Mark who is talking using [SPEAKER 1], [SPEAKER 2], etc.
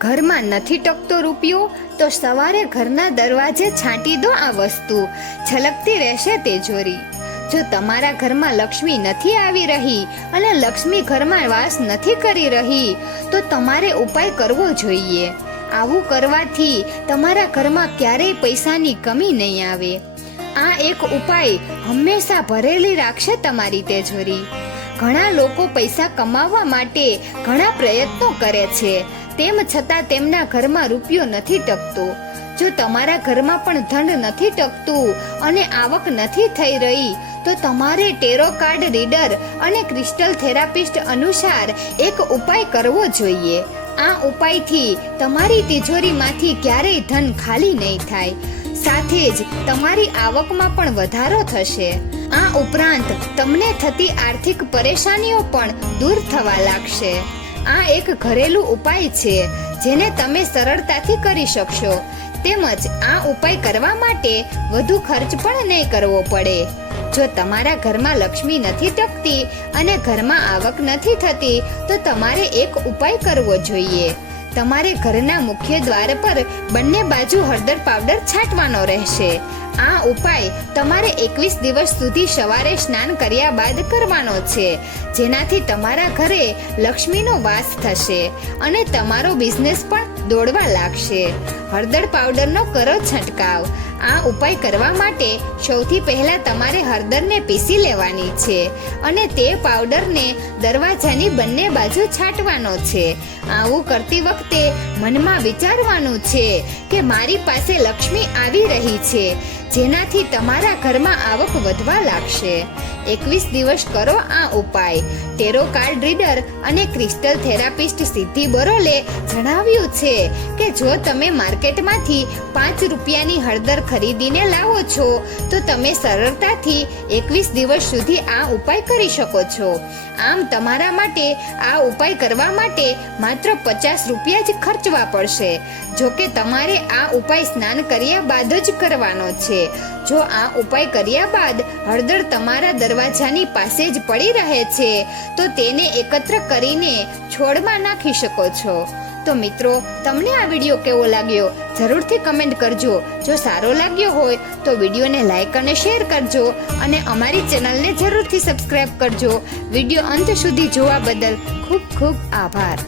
[SPEAKER 1] ઘરમાં નથી ટકતો રૂપિયો, તો સવારે ઘરના દરવાજે છાંટી દો આ વસ્તુ. છલકતી રહેશે તેજોરી જો તમારા ઘરમાં લક્ષ્મી નથી આવી રહી અને લક્ષ્મી ઘરમાં વાસ નથી કરી રહી, તો તમારે ઉપાય કરવો જોઈએ. આવું કરવાથી તમારા ઘરમાં ક્યારેય પૈસાની કમી નહીં આવે. આ એક ઉપાય હંમેશા ભરેલી રાખશે તમારી તેજોરી ઘણા લોકો પૈસા કમાવવા માટે ઘણા પ્રયત્નો કરે છે. તેમ છતાં તેમના ઘરમાં રૂપિયો નથી ટકતો. જો તમારા ઘરમાં પણ ધન નથી ટકતું અને આવક નથી થઈ રહી, તો તમારે ટેરો કાર્ડ રીડર અને ક્રિસ્ટલ થેરાપિસ્ટ અનુસાર એક ઉપાય કરવો જોઈએ. આ ઉપાયથી તમારી તિજોરીમાંથી ક્યારેય ધન ખાલી નહીં થાય. સાથે જ તમારી આવકમાં પણ વધારો થશે. આ ઉપરાંત તમને થતી આર્થિક પરેશાનીઓ પણ દૂર થવા લાગશે. આ એક ઘરેલું ઉપાય છે, જેને તમે સરળતાથી કરી શકશો. તેમજ આ ઉપાય કરવા માટે વધુ ખર્ચ પણ નહીં કરવો પડે. જો તમારા ઘરમાં લક્ષ્મી નથી ટકતી અને ઘરમાં આવક નથી થતી, તો તમારે એક ઉપાય કરવો જોઈએ. તમારે ઘરના મુખ્ય દ્વાર પર બંને બાજુ હળદર પાવડર છાંટવાનો રહેશે. આ ઉપાય તમારે એકવીસ દિવસ સુધી સવારે સ્નાન કર્યા બાદ કરવાનો છે. જેનાથી તમારા ઘરે લક્ષ્મીનો વાસ થશે અને તમારો બિઝનેસ પણ દોડવા લાગશે. હળદર પાવડરનો કરો છંટકાવ. આ ઉપાય કરવા માટે સૌથી પહેલા તમારે હળદરને પીસી લેવાની છે અને તે પાવડરને દરવાજાની બંને બાજુ છાંટવાનો છે. આવું કરતી વખતે મનમાં વિચારવાનું છે કે મારી પાસે લક્ષ્મી આવી રહી છે. જેનાથી તમારા ઘરમાં આવક વધવા લાગશે. એકવીસ દિવસ કરો આ ઉપાય. ટેરો કાર્ડ રીડર અને ક્રિસ્ટલ થેરાપિસ્ટ સિદ્ધિ બરોલે જણાવ્યું છે કે જો તમે માર્કેટમાંથી પાંચ રૂપિયાની હળદર ખરીદીને લાવો છો, તો તમે સરળતાથી એકવીસ દિવસ સુધી આ ઉપાય કરી શકો છો. આમ તમારા માટે આ ઉપાય કરવા માટે માત્ર પચાસ રૂપિયા જ ખર્ચવા પડશે. જો કે તમારે આ ઉપાય સ્નાન કર્યા બાદ જ કરવાનો છે. જો આ ઉપાય કર્યા બાદ હળદર તમારા દરવાજાની પાસે જ પડી રહે છે, તો તેને એકત્ર કરીને છોડમાં નાખી શકો છો. તો મિત્રો, તમને આ વીડિયો કેવો લાગ્યો? જરૂરથી કમેન્ટ કરજો. જો સારો લાગ્યો હોય, તો વિડીયોને લાઈક અને શેર કરજો અને અમારી ચેનલને જરૂરથી સબસ્ક્રાઇબ કરજો. વીડિયો અંત સુધી જોવા બદલ ખૂબ ખૂબ આભાર.